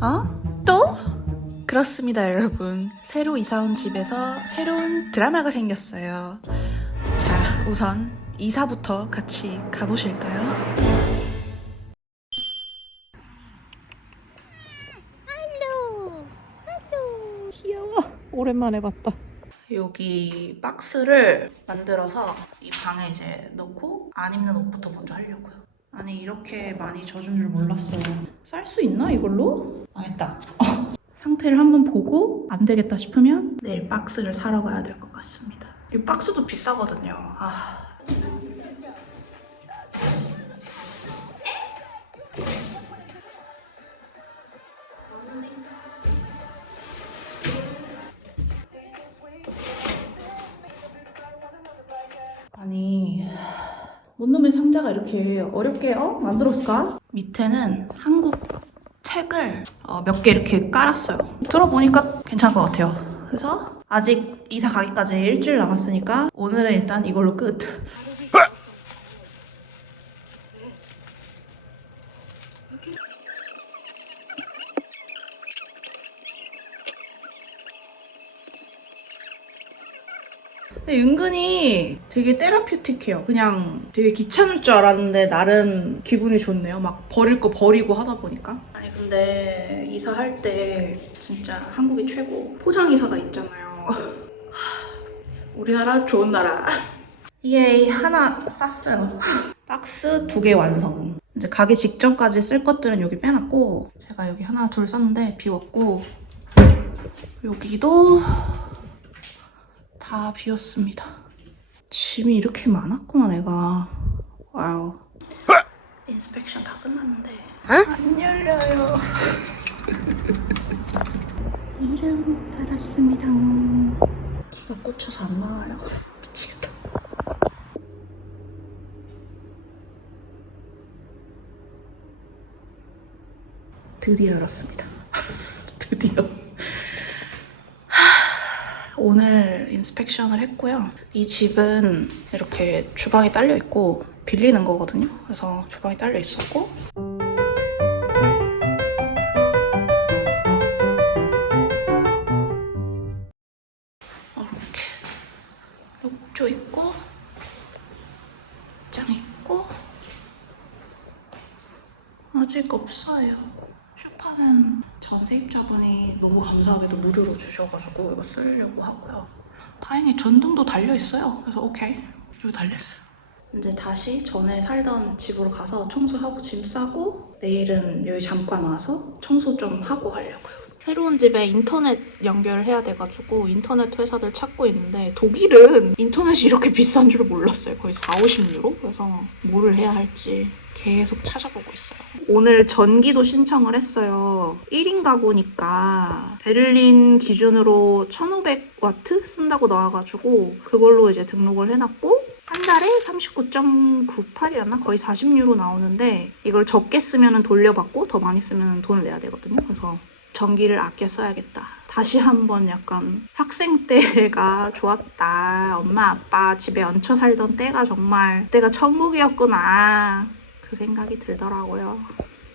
어? 또? 그렇습니다, 여러분. 새로 이사 온 집에서 새로운 드라마가 생겼어요. 자, 우선 이사부터 같이 가보실까요? 귀여워. 오랜만에 봤다. 여기 박스를 만들어서 이 방에 이제 넣고 안 입는 옷부터 먼저 하려고요. 아니 이렇게 많이 젖은 줄 몰랐어요. 쌀 수 있나 이걸로? 망했다. 상태를 한번 보고 안 되겠다 싶으면 내일 박스를 사러 가야 될 것 같습니다. 이 박스도 비싸거든요. 아. 뭔 놈의 상자가 이렇게 어렵게 어? 만들었을까? 밑에는 한국 책을 어, 몇 개 이렇게 깔았어요. 들어보니까 괜찮을 것 같아요. 그래서 아직 이사 가기까지 일주일 남았으니까 오늘은 일단 이걸로 끝. 근데 은근히 되게 테라퓨틱해요. 그냥 되게 귀찮을 줄 알았는데 나름 기분이 좋네요. 막 버릴 거 버리고 하다 보니까. 아니 근데 이사할 때 진짜 한국이 최고. 포장 이사가 있잖아요. 우리나라 좋은 나라. 이에 하나 쌌어요. 박스 두 개 완성. 이제 가기 직전까지 쓸 것들은 여기 빼놨고 제가 여기 하나 둘 쌌는데 비웠고 여기도 다 비었습니다. 짐이 이렇게 많았구나 내가. 와우. 인스펙션 다 끝났는데 안 열려요. 이름 달았습니다. 키가 꽂혀서 안 나와요. 미치겠다. 드디어 열었습니다. 드디어. 오늘 인스펙션을 했고요. 이 집은 이렇게 주방이 딸려 있고 빌리는 거거든요. 그래서 주방이 딸려 있었고 이렇게 욕조 있고 장 있고 아직 없어요. 쇼파는 전 세입자분이 너무 감사하게도 무료로 주셔가지고 이거 쓰려고 하고요. 다행히 전등도 달려 있어요. 그래서 오케이 여기 달렸어요. 이제 다시 전에 살던 집으로 가서 청소하고 짐 싸고 내일은 여기 잠깐 와서 청소 좀 하고 하려고요. 새로운 집에 인터넷 연결해야 돼가지고 인터넷 회사들 찾고 있는데 독일은 인터넷이 이렇게 비싼 줄 몰랐어요. 거의 4, 50유로? 그래서 뭐를 해야 할지 계속 찾아보고 있어요. 오늘 전기도 신청을 했어요. 1인 가구니까 베를린 기준으로 1500와트 쓴다고 나와가지고 그걸로 이제 등록을 해놨고 한 달에 39.98이었나? 거의 40유로 나오는데 이걸 적게 쓰면 돌려받고 더 많이 쓰면 돈을 내야 되거든요. 그래서 전기를 아껴 써야겠다. 다시 한번 약간 학생 때가 좋았다. 엄마 아빠 집에 얹혀 살던 때가 정말 때가 천국이었구나. 그 생각이 들더라고요.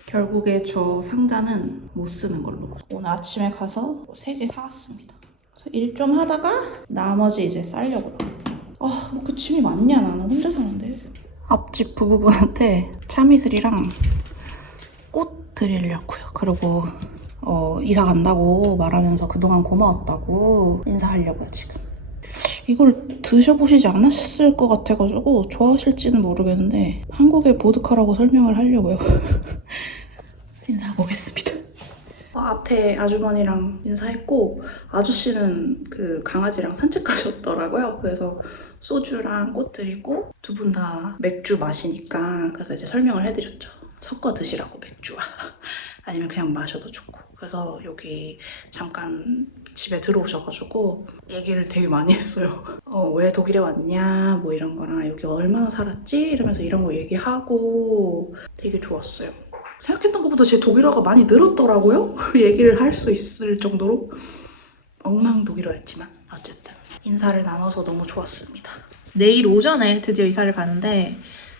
결국에 저 상자는 못 쓰는 걸로. 오늘 아침에 가서 3개 사왔습니다. 일 좀 하다가 나머지 이제 싸려고요. 아, 뭐 그 짐이 많냐, 나는 혼자 사는데. 앞집 부부분한테 참이슬이랑 꽃 드리려고요. 그리고 어, 이사 간다고 말하면서 그동안 고마웠다고 인사하려고요, 지금. 이걸 드셔보시지 않으셨을 것 같아가지고 좋아하실지는 모르겠는데 한국의 보드카라고 설명을 하려고요. 인사해보겠습니다. 어, 앞에 아주머니랑 인사했고 아저씨는 그 강아지랑 산책 가셨더라고요. 그래서 소주랑 꽃 드리고 두 분 다 맥주 마시니까 그래서 이제 설명을 해드렸죠. 섞어 드시라고 맥주와 아니면 그냥 마셔도 좋고 그래서 여기 잠깐 집에 들어오셔가지고 얘기를 되게 많이 했어요. 어, 왜 독일에 왔냐 뭐 이런 거랑 여기 얼마나 살았지 이러면서 이런 거 얘기하고 되게 좋았어요. 생각했던 것보다 제 독일어가 많이 늘었더라고요. 얘기를 할 수 있을 정도로 엉망 독일어였지만 어쨌든 인사를 나눠서 너무 좋았습니다. 내일 오전에 드디어 이사를 가는데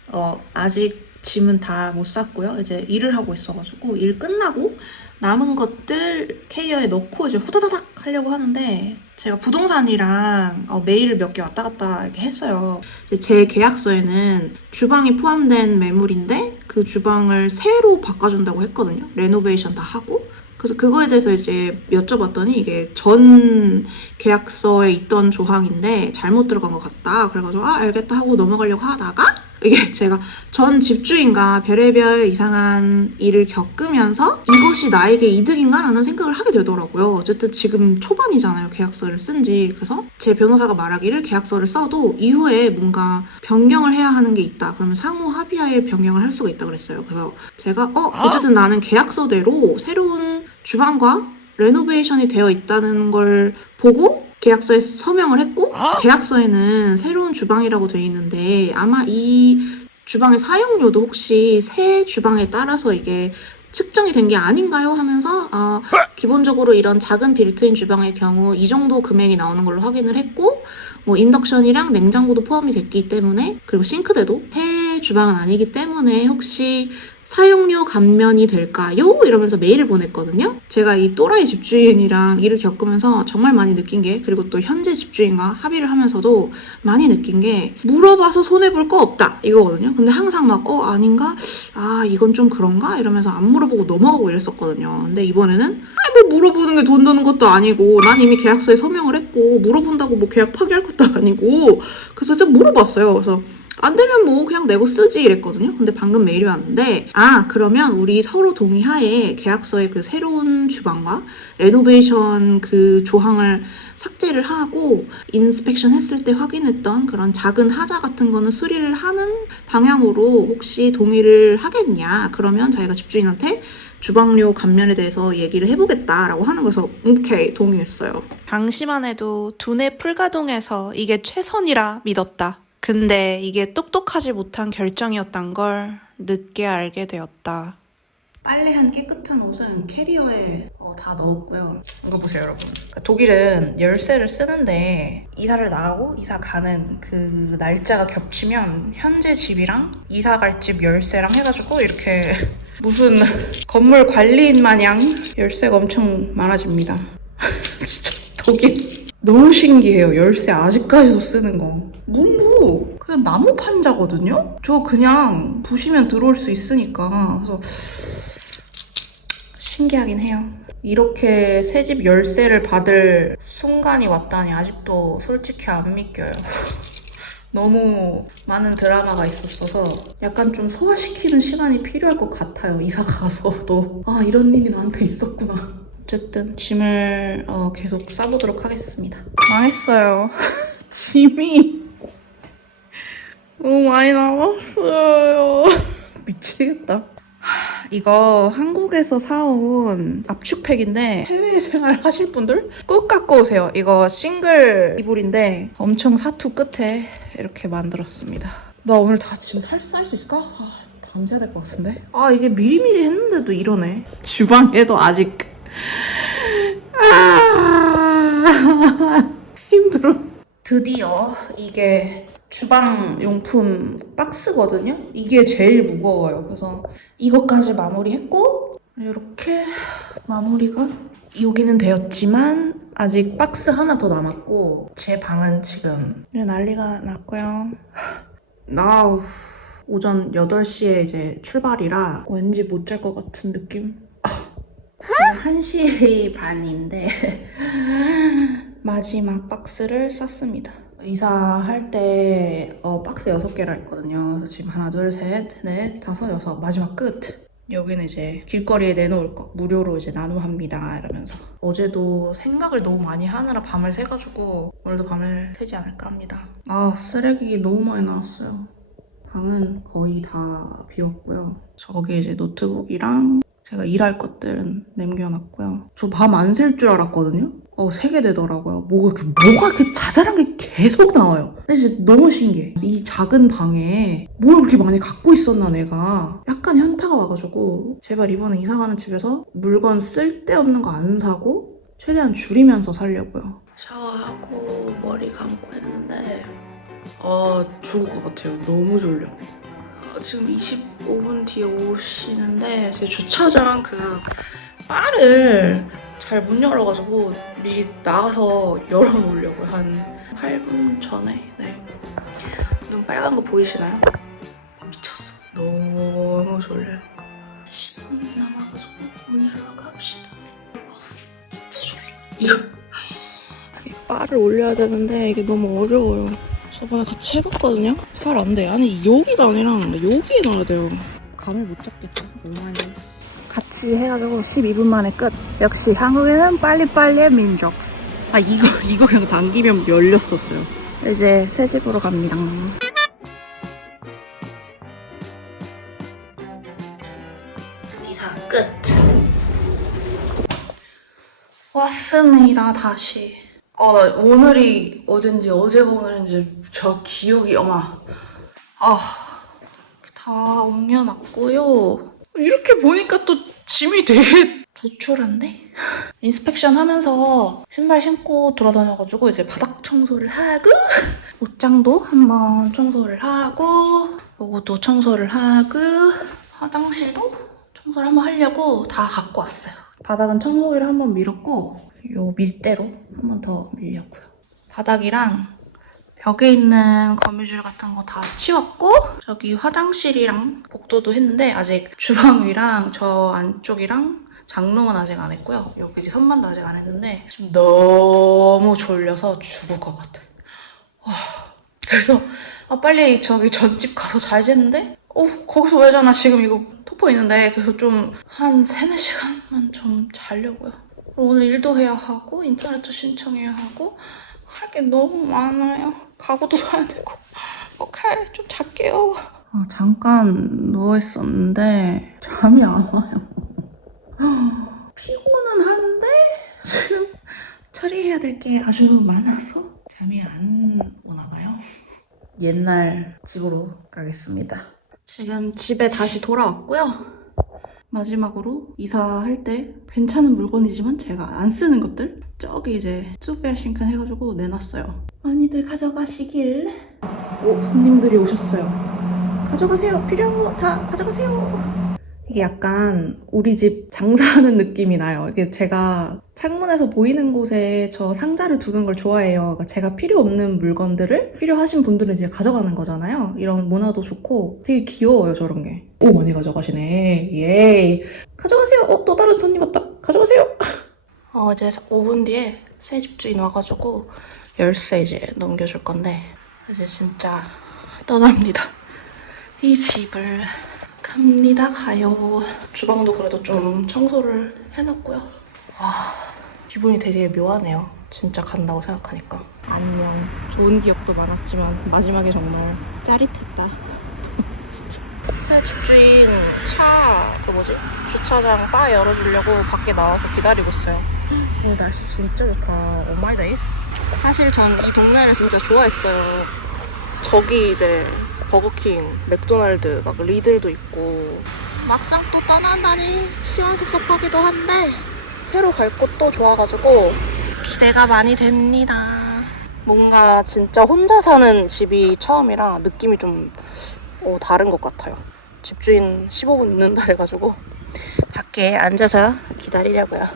어, 아직 짐은 다 못 쌌고요. 이제 일을 하고 있어가지고 일 끝나고 남은 것들 캐리어에 넣고 이제 후다다닥 하려고 하는데 제가 부동산이랑 어, 메일을 몇 개 왔다 갔다 이렇게 했어요. 제 계약서에는 주방이 포함된 매물인데 그 주방을 새로 바꿔준다고 했거든요. 레노베이션 다 하고. 그래서 그거에 대해서 이제 여쭤봤더니 이게 전 계약서에 있던 조항인데 잘못 들어간 것 같다. 그래가지고 아 알겠다 하고 넘어가려고 하다가 이게 제가 전 집주인과 별의별 이상한 일을 겪으면서 이것이 나에게 이득인가라는 생각을 하게 되더라고요. 어쨌든 지금 초반이잖아요. 계약서를 쓴 지. 그래서 제 변호사가 말하기를 계약서를 써도 이후에 뭔가 변경을 해야 하는 게 있다. 그러면 상호 합의하에 변경을 할 수가 있다 그랬어요. 그래서 제가 어 어쨌든 나는 계약서대로 새로운 주방과 레노베이션이 되어 있다는 걸 보고 계약서에 서명을 했고 계약서에는 새로운 주방이라고 되어 있는데 아마 이 주방의 사용료도 혹시 새 주방에 따라서 이게 측정이 된 게 아닌가요? 하면서 아, 기본적으로 이런 작은 빌트인 주방의 경우 이 정도 금액이 나오는 걸로 확인을 했고 뭐 인덕션이랑 냉장고도 포함이 됐기 때문에 그리고 싱크대도 새 주방은 아니기 때문에 혹시 사용료 감면이 될까요? 이러면서 메일을 보냈거든요. 제가 이 또라이 집주인이랑 일을 겪으면서 정말 많이 느낀 게 그리고 또 현재 집주인과 합의를 하면서도 많이 느낀 게 물어봐서 손해볼 거 없다 이거거든요. 근데 항상 막 어 아닌가? 아 이건 좀 그런가? 이러면서 안 물어보고 넘어가고 이랬었거든요. 근데 이번에는 아, 뭐 물어보는 게 돈 드는 것도 아니고 난 이미 계약서에 서명을 했고 물어본다고 뭐 계약 파기할 것도 아니고 그래서 좀 물어봤어요. 그래서 안 되면 뭐 그냥 내고 쓰지 이랬거든요. 근데 방금 메일이 왔는데 아 그러면 우리 서로 동의하에 계약서에 그 새로운 주방과 레노베이션 그 조항을 삭제를 하고 인스펙션 했을 때 확인했던 그런 작은 하자 같은 거는 수리를 하는 방향으로 혹시 동의를 하겠냐 그러면 자기가 집주인한테 주방료 감면에 대해서 얘기를 해보겠다라고 하는 거에서 오케이 동의했어요. 당시만 해도 두뇌 풀가동해서 이게 최선이라 믿었다. 근데 이게 똑똑하지 못한 결정이었단 걸 늦게 알게 되었다. 빨래한 깨끗한 옷은 캐리어에 어, 다 넣었고요. 이거 보세요, 여러분. 독일은 열쇠를 쓰는데 이사를 나가고 이사 가는 그 날짜가 겹치면 현재 집이랑 이사 갈 집 열쇠랑 해가지고 이렇게 무슨 건물 관리인 마냥 열쇠가 엄청 많아집니다. 진짜 독일 너무 신기해요. 열쇠 아직까지도 쓰는 거. 문부 그냥 나무 판자거든요. 저 그냥 부시면 들어올 수 있으니까 그래서 신기하긴 해요. 이렇게 새 집 열쇠를 받을 순간이 왔다니 아직도 솔직히 안 믿겨요. 너무 많은 드라마가 있었어서 약간 좀 소화시키는 시간이 필요할 것 같아요. 이사 가서도. 아, 이런 일이 나한테 있었구나. 어쨌든 짐을 어, 계속 싸보도록 하겠습니다. 망했어요. 짐이 너무 많이 남았어요. 미치겠다. 이거 한국에서 사온 압축팩인데 해외 생활 하실 분들 꼭 갖고 오세요. 이거 싱글 이불인데 엄청 사투 끝에 이렇게 만들었습니다. 나 오늘 다 지금 살수 있을까? 아, 밤새야 될 것 같은데. 아 이게 미리미리 했는데도 이러네. 주방에도 아직 아 힘들어. 드디어 이게 주방 용품 박스거든요. 이게 제일 무거워요. 그래서 이것까지 마무리했고 이렇게 마무리가 여기는 되었지만 아직 박스 하나 더 남았고 제 방은 지금 난리가 났고요. 나 오전 8시에 이제 출발이라 왠지 못 잘 것 같은 느낌. 아, 지금 1시 반인데 마지막 박스를 쌌습니다. 이사할 때 어, 박스 6개라 했거든요. 지금 하나, 둘, 셋, 넷, 다섯, 여섯 마지막 끝. 여기는 이제 길거리에 내놓을 거 무료로 이제 나눔합니다 이러면서 어제도 생각을 너무 많이 하느라 밤을 새가지고 오늘도 밤을 새지 않을까 합니다 아 쓰레기 너무 많이 나왔어요 방은 거의 다 비웠고요 저기 이제 노트북이랑 제가 일할 것들은 남겨놨고요 저 밤 안 셀 줄 알았거든요 어, 세게 되더라고요. 뭐가 이렇게, 뭐가 이렇게 자잘한 게 계속 나와요. 근데 진짜 너무 신기해. 이 작은 방에 뭘 그렇게 많이 갖고 있었나, 내가. 약간 현타가 와가지고, 제발 이번에 이사가는 집에서 물건 쓸데없는 거 안 사고, 최대한 줄이면서 살려고요. 샤워하고, 머리 감고 했는데, 아, 죽을 것 같아요. 너무 졸려. 지금 25분 뒤에 오시는데 제 주차장 그 바를 잘 못 열어가지고 미리 나가서 열어놓으려고요. 한 8분 전에. 네. 눈 빨간 거 보이시나요? 미쳤어. 너무 졸려요. 10분 남아가지고 올리러 갑시다. 어, 진짜 졸려. 이거 이 바를 올려야 되는데 이게 너무 어려워요. 저번에 같이 해봤거든요. 잘 안 돼. 아니 여기가 아니라 여기에 넣어야 돼요. 감을 못 잡겠다. 오마이갓. 같이 해가지고 12분 만에 끝. 역시 한국에는 빨리빨리의 민족. 아 이거 이거 그냥 당기면 열렸었어요. 이제 새 집으로 갑니다. 이사 끝. 왔습니다 다시. 아 오늘이 어젠지 어제가 오늘인지 저 기억이 어마. 아 다 옮겨놨고요. 이렇게 보니까 또 짐이 되게 조촐한데? 인스펙션 하면서 신발 신고 돌아다녀가지고 이제 바닥 청소를 하고 옷장도 한번 청소를 하고 요것도 청소를 하고 화장실도 청소를 한번 하려고 다 갖고 왔어요. 바닥은 청소기를 한번 밀었고 요 밀대로 한 번 더 밀려고요. 바닥이랑 벽에 있는 거미줄 같은 거 다 치웠고 저기 화장실이랑 복도도 했는데 아직 주방 위랑 저 안쪽이랑 장롱은 아직 안 했고요. 여기 이제 선반도 아직 안 했는데 지금 너무 졸려서 죽을 것 같아. 와, 그래서 아, 빨리 저기 전집 가서 자야지 했는데 어 거기서 왜 자나 지금 이거 토포 있는데 그래서 좀 한 3, 4시간만 좀 자려고요. 오늘 일도 해야 하고 인터넷도 신청해야 하고 할 게 너무 많아요. 가구도 사야 되고. 오케이, 좀 잘게요. 아, 잠깐 누워있었는데 잠이 안 와요. 피곤은 한데 지금 처리해야 될 게 아주 많아서 잠이 안 오나 봐요. 옛날 집으로 가겠습니다. 지금 집에 다시 돌아왔고요. 마지막으로 이사할 때 괜찮은 물건이지만 제가 안 쓰는 것들 저기 이제 싱크 해가지고 내놨어요. 많이들 가져가시길. 오 손님들이 오셨어요. 가져가세요. 필요한 거 다 가져가세요. 이게 약간 우리 집 장사하는 느낌이 나요. 이게 제가 창문에서 보이는 곳에 저 상자를 두는 걸 좋아해요. 그러니까 제가 필요 없는 물건들을 필요하신 분들은 이제 가져가는 거잖아요. 이런 문화도 좋고 되게 귀여워요, 저런 게. 오, 많이 가져가시네. 예이. 가져가세요. 어, 또 다른 손님 왔다. 가져가세요. 어, 이제 5분 뒤에 새 집주인 와가지고 열쇠 이제 넘겨줄 건데 이제 진짜 떠납니다. 이 집을 갑니다 가요. 주방도 그래도 좀 청소를 해놨고요. 와 기분이 되게 묘하네요. 진짜 간다고 생각하니까. 안녕. 좋은 기억도 많았지만 마지막에 정말 짜릿했다. 진짜. 새 집주인 차, 그 뭐지? 주차장 바 열어주려고 밖에 나와서 기다리고 있어요. 오늘 날씨 진짜 좋다. 오마이데이스. 사실 전 이 동네를 진짜 좋아했어요. 저기 이제 버거킹, 맥도날드, 막 리들도 있고 막상 또 떠난다니 시원섭섭하기도 한데 새로 갈 곳도 좋아가지고 기대가 많이 됩니다. 뭔가 진짜 혼자 사는 집이 처음이라 느낌이 좀 어, 다른 것 같아요. 집주인 15분 있는다 해가지고 밖에 앉아서 기다리려고요.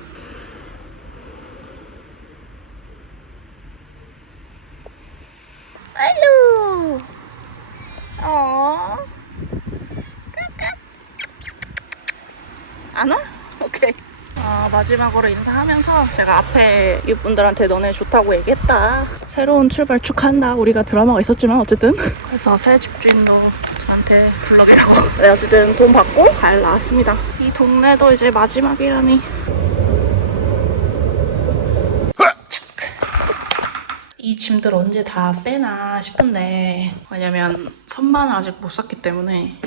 알루. 어. 안 와? 오케이. 아, 마지막으로 인사하면서 제가 앞에 이웃분들한테 너네 좋다고 얘기했다. 새로운 출발 축하한다. 우리가 드라마가 있었지만 어쨌든. 그래서 새 집주인도 저한테 블럭이라고. 네, 어쨌든 돈 받고 잘 나왔습니다. 이 동네도 이제 마지막이라니. 이 짐들 언제 다 빼나 싶은데 왜냐면 선반을 아직 못 샀기 때문에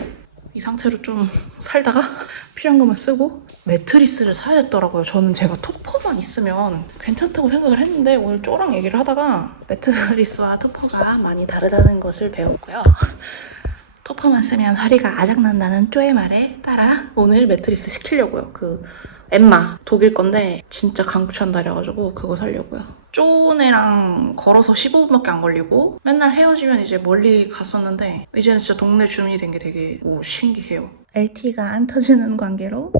이 상태로 좀 살다가 필요한 것만 쓰고 매트리스를 사야 됐더라고요. 저는 제가 토퍼만 있으면 괜찮다고 생각을 했는데 오늘 쪼랑 얘기를 하다가 매트리스와 토퍼가 많이 다르다는 것을 배웠고요. 토퍼만 쓰면 허리가 아작난다는 쪼의 말에 따라 오늘 매트리스 시키려고요. 그 엠마 독일 건데 진짜 강추한다 그래가지고 그거 살려고요. 쪼은 애랑 걸어서 15분밖에 안 걸리고 맨날 헤어지면 이제 멀리 갔었는데 이제는 진짜 동네 주민이 된 게 되게 오, 신기해요. LT가 안 터지는 관계로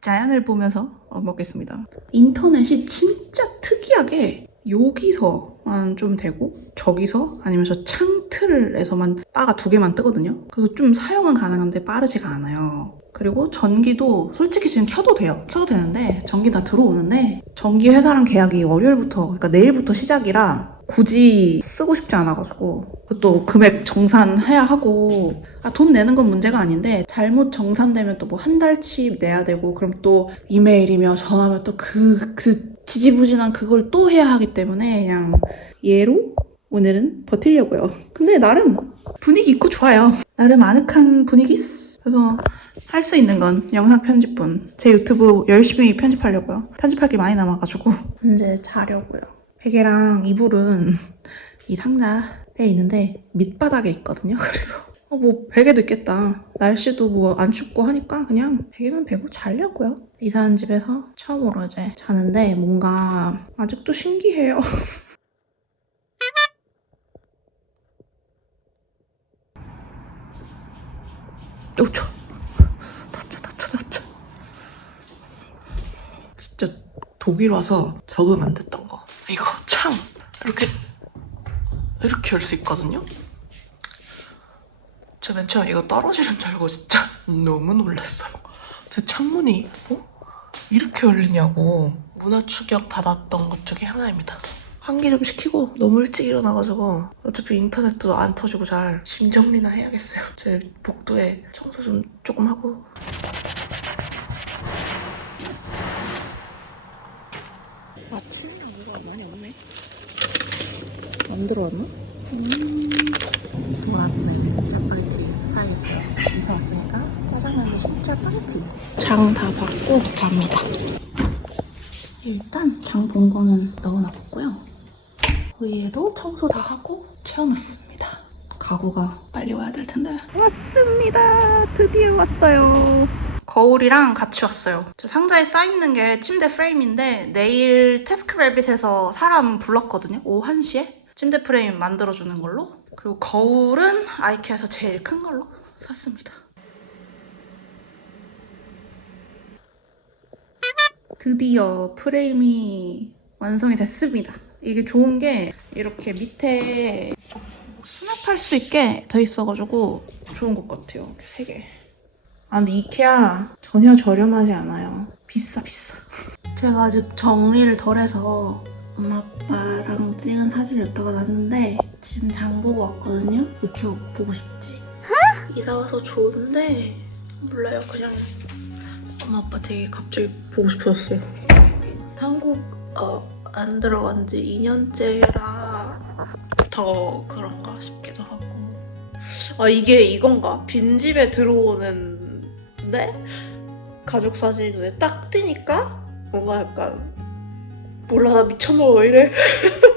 자연을 보면서 어, 먹겠습니다. 인터넷이 진짜 특이하게 여기서만 좀 되고 저기서 아니면 저 창틀에서만 바가 두 개만 뜨거든요. 그래서 좀 사용은 가능한데 빠르지가 않아요. 그리고 전기도 솔직히 지금 켜도 돼요. 켜도 되는데 전기 다 들어오는데 전기 회사랑 계약이 월요일부터 그러니까 내일부터 시작이라 굳이 쓰고 싶지 않아가지고 그것도 금액 정산해야 하고 아, 돈 내는 건 문제가 아닌데 잘못 정산되면 또 뭐 한 달치 내야 되고 그럼 또 이메일이며 전화면 또그 그 지지부진한 그걸 또 해야 하기 때문에 그냥 얘로 오늘은 버틸려고요. 근데 나름 분위기 있고 좋아요. 나름 아늑한 분위기 있어. 그래서 할 수 있는 건 영상 편집분. 제 유튜브 열심히 편집하려고요. 편집할 게 많이 남아가지고 이제 자려고요. 베개랑 이불은 이 상자에 있는데 밑바닥에 있거든요. 그래서 어, 뭐 베개도 있겠다. 날씨도 뭐 안 춥고 하니까 그냥 베개만 베고 자려고요. 이사한 집에서 처음으로 이제 자는데 뭔가 아직도 신기해요. 오초 다쳐 다쳐 다쳐 진짜 독일 와서 적응 안 됐던 거. 이거 창 이렇게 이렇게 열 수 있거든요? 저 맨 처음에 이거 떨어지는 줄 알고 진짜 너무 놀랐어요. 그 창문이 어? 이렇게 열리냐고. 문화 충격 받았던 것 중에 하나입니다 환기 좀 시키고 너무 일찍 일어나가지고 어차피 인터넷도 안 터지고 잘 짐 정리나 해야겠어요. 제 복도에 청소 좀 조금 하고. 아침에 뭐가 많이 없네. 안 들어왔나? 음. 돌았네. 짜파게티 사야겠어요. 이사 왔으니까 짜장면에 짜파게티. 장 다 받고 갑니다. 일단 장 본 거는 넣어놨고요. 위에도 청소 다 하고 채워놨습니다. 가구가 빨리 와야 될 텐데. 왔습니다. 드디어 왔어요. 거울이랑 같이 왔어요. 저 상자에 쌓여있는 게 침대 프레임인데 내일 테스크래빗에서 사람 불렀거든요. 오후 1시에 침대 프레임 만들어주는 걸로. 그리고 거울은 아이케아에서 제일 큰 걸로 샀습니다. 드디어 프레임이 완성이 됐습니다. 이게 좋은 게 이렇게 밑에 수납할 수 있게 돼 있어가지고 좋은 것 같아요. 이렇게 세 개. 아 근데 이케아 전혀 저렴하지 않아요. 비싸 비싸. 제가 아직 정리를 덜 해서 엄마 아빠랑 찍은 사진을 여기다가 놨는데 지금 장 보고 왔거든요. 왜 이렇게 보고 싶지? 이사 와서 좋은데 몰라요 그냥 엄마 아빠 되게 갑자기 보고 싶어졌어요. 한국 어, 안 들어간 지 2년째라 더 그런가 싶기도 하고. 아 이게 이건가? 빈집에 들어오는데 가족 사진이 눈에 딱 띄니까 뭔가 약간 몰라 나 미쳤나 왜 이래?